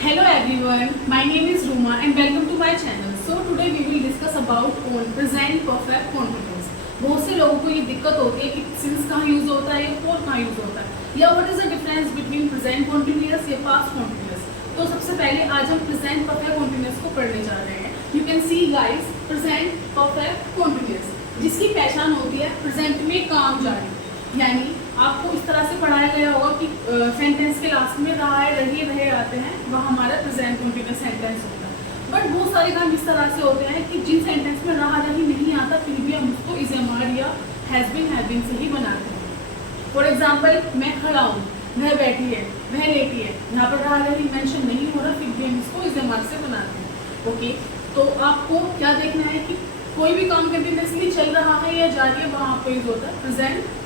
Hello everyone, my name is Ruma and welcome to my channel. So today we will discuss about on present perfect continuous. बहुत से लोगों को ये दिक्कत होती है कि since कहाँ यूज होता है या for कहाँ यूज होता है या what is the difference between present continuous या past continuous. तो सबसे पहले आज हम present perfect continuous को पढ़ने जा रहे हैं. You can see guys present perfect continuous जिसकी पहचान होती है present में काम जारी, यानी आपको इस तरह से पढ़ाया गया होगा कि सेंटेंस के लास्ट में रहा है रही रहे आते हैं वह हमारा प्रेजेंट कंटिन्यूअस सेंटेंस होता है। बट बहुत सारे काम इस तरह से होते हैं कि जिन सेंटेंस में रहा रही नहीं आता फिर भी हम उसको इज एम आर या हैज बीन से ही बनाते हैं। फॉर एग्जाम्पल मैं खड़ा हूँ, वह बैठी है, वह लेटी है, यहाँ पर रहा रही मेंशन नहीं हो रहा फिर भी हम इसको इज एम आर से बनाते हैं। ओके, तो आपको क्या देखना है कि कोई भी काम कंटिन्यूअसली चल रहा है या जारी है वहाँ आपको यूज होता है प्रेजेंट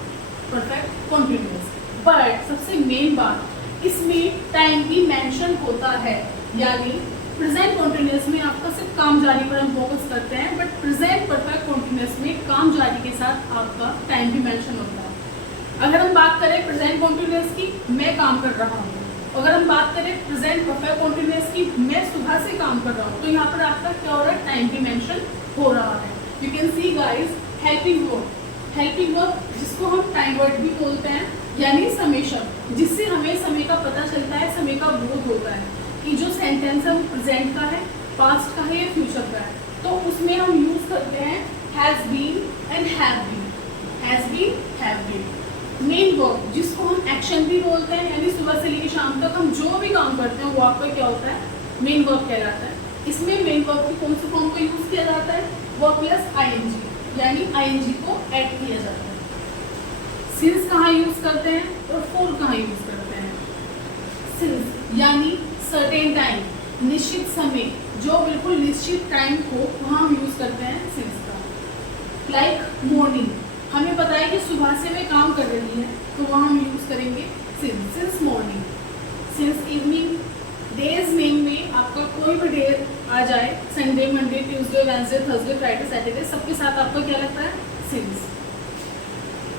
परफेक्ट कॉन्टिन्यूअस। बट सबसे मेन बात इसमें टाइम भी मेंशन होता है, यानी प्रेजेंट कॉन्टिन्यूअस में आपका सिर्फ काम जारी पर हम फोकस करते हैं, बट प्रेजेंट परफेक्ट कॉन्टिन्यूअस में काम जारी के साथ आपका टाइम भी मेंशन होता है। अगर हम बात करें प्रेजेंट कॉन्टिन्यूअस की, मैं काम कर रहा हूँ। अगर हम बात करें प्रेजेंट परफेक्ट कॉन्टिन्यूअस की, मैं सुबह से काम कर रहा हूँ, तो यहाँ पर आपका क्या हो रहा है, टाइम भी मेंशन हो रहा है। You can see guys helping verb, helping verb जिसको हम टाइम वर्ड भी बोलते हैं, यानी समेशन, जिससे हमें समय का पता चलता है, समय का बोध होता है कि जो सेंटेंस है वो प्रेजेंट का है, पास्ट का है या फ्यूचर का है। तो उसमें हम यूज करते हैं has been and have been, has been, have been. Main verb जिसको हम एक्शन भी बोलते हैं, यानी सुबह से लेकर शाम तक हम जो भी काम करते हैं वो आपका क्या होता है, मेन वर्ब कहलाता है। इसमें मेन वर्ब की कौन सी फॉर्म को यूज किया जाता है, वर्ब प्लस आईएनजी, यानी आईएनजी को ऐड किया जाता है। सिंस कहाँ यूज करते हैं और फॉर कहाँ यूज करते हैं। सिंस यानी सर्टेन टाइम, निश्चित समय, जो बिल्कुल निश्चित टाइम हो वहाँ हम यूज करते हैं सिंस का। लाइक मॉर्निंग, हमें पता है कि सुबह से मैं काम कर रही है तो वहाँ हम यूज करेंगे since, since morning. Since evening, days name में आपका कोई भी डे आ जाए, Sunday, Monday, Tuesday, Wednesday, Thursday, Friday, Saturday, सबके साथ आपका क्या लगता है, सिंस।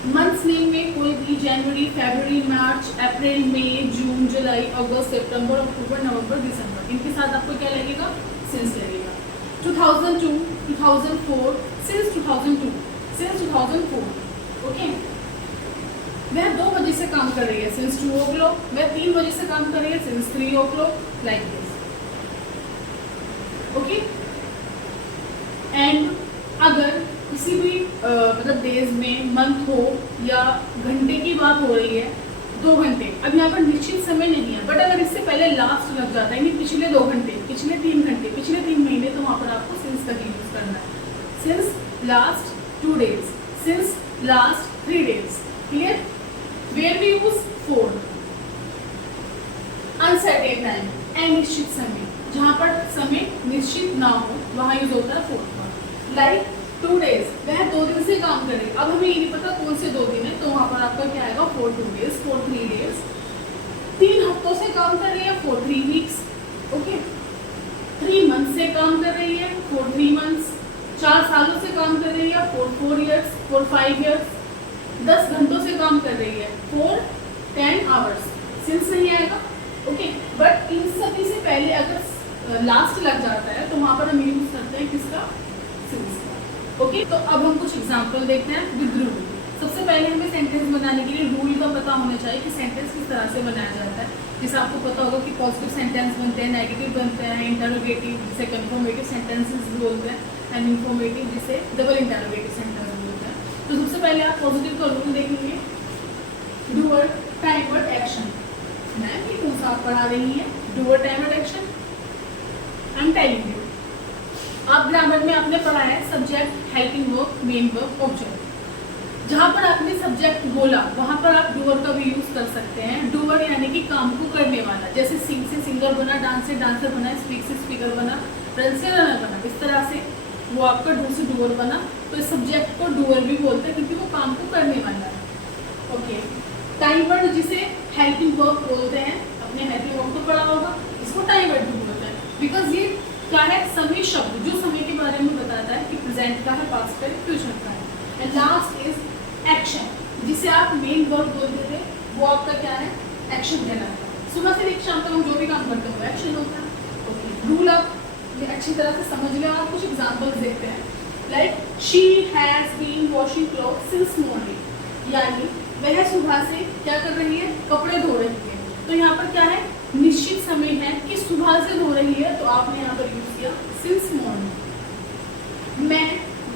मंथ्स नेम में कोई भी जनवरी, फरवरी, मार्च, अप्रैल, मई, जून, जुलाई, अगस्त, सितंबर, अक्टूबर, नवंबर, दिसंबर, इनके साथ आपको क्या लगेगा, सिंस लगेगा। 2002, 2004, सिंस 2002, सिंस 2004। ओके, वह 2 बजे से काम कर रही है, सिंस 2 o'clock। वह 3 बजे से काम कर रही है, since 3 o'clock, like this. Okay, and अगर किसी भी मतलब डेज में मंथ हो या घंटे की बात हो रही है, 2 घंटे, अब यहाँ पर निश्चित समय नहीं है, बट अगर इससे पहले लास्ट लग जाता है, यानी पिछले 2 घंटे, पिछले 3 घंटे, पिछले 3 महीने, तो वहाँ पर आपको सिंस का यूज करना है। Since last 2 days, since last 3 days, clear. Where we use for, uncertain time, अनिश्चित समय, जहाँ पर समय निश्चित ना हो वहाँ यूज होता है for का। लाइक 2 days, वह 2 दिन से काम कर रही है, अब हमें ये नहीं पता कौन से 2 दिन है, तो वहाँ पर आपका क्या आएगा, for 2 days, for 3 days। 3 हफ्तों से काम कर रही है, for 3 weeks। ओके, 3 months से काम कर रही है, for 3 months। 4 सालों से काम कर रही है, for 4 years, for 5 years। 10 घंटों से काम कर रही है, for 10 hours, सिंस नहीं आएगा। ओके, बट इन सभी से पहले अगर लास्ट लग जाता है तो वहाँ पर हम यूज करते हैं किसका, सिंस का। ओके, तो अब हम कुछ एग्जांपल देखते हैं विद रूल। सबसे पहले हमें सेंटेंस बनाने के लिए रूल का पता होना चाहिए कि सेंटेंस किस तरह से बनाया जाता है। जैसे आपको पता होगा कि पॉजिटिव सेंटेंस बनते हैं, नेगेटिव बनते हैं, इंटरोगेटिव जिसे कंफर्मेटिव सेंटेंसेस बोलते हैं, एंड इंफॉर्मेटिव जिसे डबल इंटरोगेटिव सेंटेंस बोलते हैं। तो सबसे पहले आप पॉजिटिव का रूल देखेंगे, doer, time word, action. Ma'am ये कौन सा आप पढ़ा रही हैं, doer, time word, action, I am telling you. आप ग्रामर में आपने पढ़ा है subject, helping verb, main verb, object. जहाँ पर आपने सब्जेक्ट बोला वहाँ पर आप डूअर का भी यूज कर सकते हैं। डूअर यानी कि काम को करने वाला, जैसे सिंग से सिंगर बना, डांस से डांसर बना, स्पीक से स्पीकर बना, रन से रनर बना, इस तरह से वो आपका डू से डूअर बना। तो इस सब्जेक्ट को डूअर भी बोलते हैं क्योंकि वो काम को करने वाला है। ओके, टाइम वर्ड जिसे हेल्पिंग वर्ब बोलते हैं, अपने हेल्पिंग वर्ब को पढ़ा होगा, इसको टाइम वर्ड भी बोलते हैं बिकॉज ये क्या है, समय शब्द जो समय के बारे में बताता है कि प्रेजेंट का है, पास्ट का है, फ्यूचर का है। एंड लास्ट इज एक्शन, जिसे आप मेन वर्ब बोलते थे, वो आपका क्या है, एक्शन कहलाता है। सुबह से लेकर शाम तक हम जो भी काम करते हैं वो एक्शन होता है। रूल आप अच्छी तरह से समझ लें और कुछ एग्जांपल्स देखते हैं। Like she has been washing cloth since morning, यानी वह सुबह से क्या कर रही है, कपड़े धो रही है। तो यहाँ पर क्या है, निश्चित समय है कि सुबह से धो रही है, तो आपने यहाँ पर यूज किया सिंस मॉर्निंग। मैं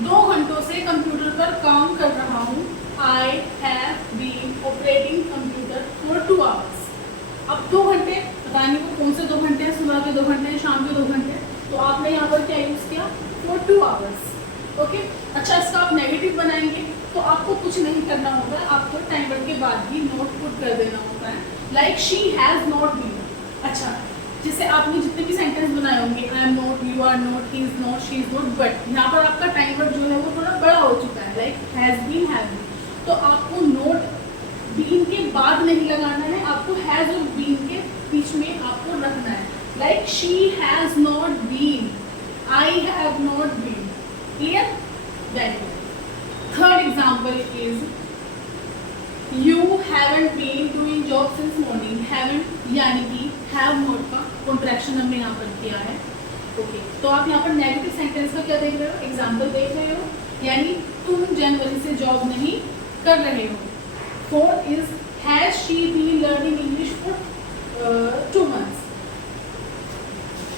2 घंटों से कंप्यूटर पर काम कर रहा हूँ। I have been operating computer for 2 hours. अब 2 घंटे पता नहीं वो कौन से 2 घंटे हैं, सुबह के 2 घंटे हैं, शाम के 2 घंटे हैं, तो आपने यहाँ पर क्या यूज किया, फॉर 2 आवर्स। ओके, अच्छा इसका आप नेगेटिव बनाएंगे तो आपको कुछ नहीं करना होगा, आपको टाइमर के बाद ही नोट पुट कर देना होता है। Like she has not been. अच्छा, जैसे आपने जितने भी सेंटेंस बनाए होंगे, I am not, you are not, he is not, she is not, but यहाँ पर आपका टाइमर जो है वो थोड़ा बड़ा हो चुका है। Like has been, have been, तो आपको नोट बीन के बाद नहीं लगाना है, आपको हैज और बीन के बीच में आपको रखना है। Like she has not been, I have not been. Clear? Very good. Third example is you haven't been doing job since morning. Haven't यानी कि हैव नॉट का कॉन्ट्रैक्शन हमने यहाँ पर किया है। ओके, तो आप यहाँ पर नेगेटिव सेंटेंस का क्या देख रहे हो, एग्जाम्पल देख रहे हो, यानी तुम जनवरी से जॉब नहीं कर रहे हो। Fourth is has she been learning English for 2 months।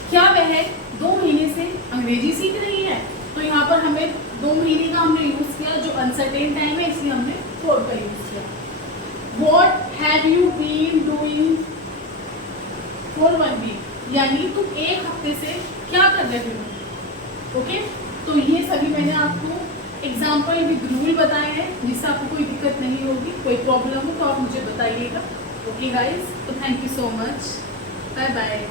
क्या वह 2 महीने से अंग्रेजी सीख रही है, तो यहाँ पर हमें 2 महीने का हमने यूज किया, जो अनसर्टेन टाइम है, इसलिए हमने फॉर का यूज किया। What have you been doing for 1 week, यानी तुम 1 हफ्ते से क्या कर रहे हो। ओके, तो ये सभी मैंने आपको एग्जाम्पल विद रूल बताए हैं, जिससे आपको कोई दिक्कत नहीं होगी, कोई प्रॉब्लम हो तो आप मुझे बताइएगा। ओके गाइज, तो thank you so much, bye bye.